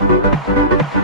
Thank you.